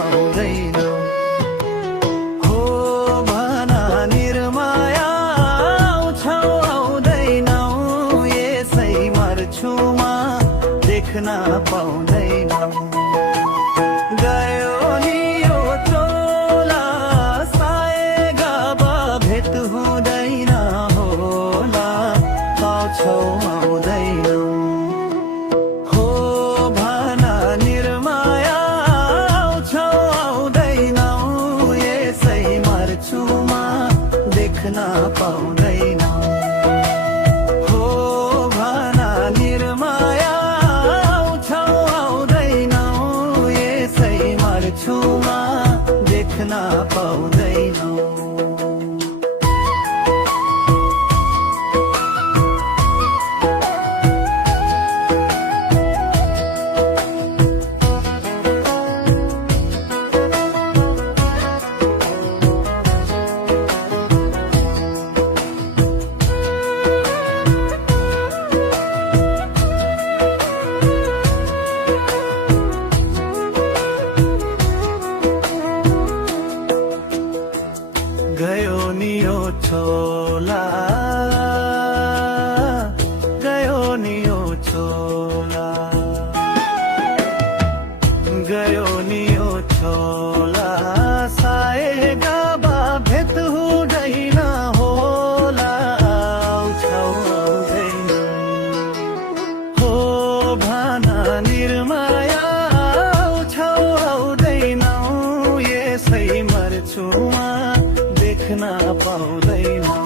आउँदैनौ हो भना निर्माया आउँछौ आउँदैनौ यसै मर्छुमा देख्न पाउँदैनौ गयो नि यो चोला सायद अब भेट हुँदैन होला आउँछौ आउँदैनौ हो भना निर्माया आउँछौ आउँदैनौ यसै मर्छुमा देख्न पाउँदैनौ हो भना निर्माया आउँछौ आउँदैनौ यसै मर्छुमा देख्न पाउँदैनौ गयो नि यो छोला गयो नि यो छोला गयो नि यो छोला सायद अब भेट हुँदैन होला आउँछौ आउँदैनौ हो भना निर्माया आउँछौ आउँदैनौ यसै मर्छुमा देख्न पाउँदैनौ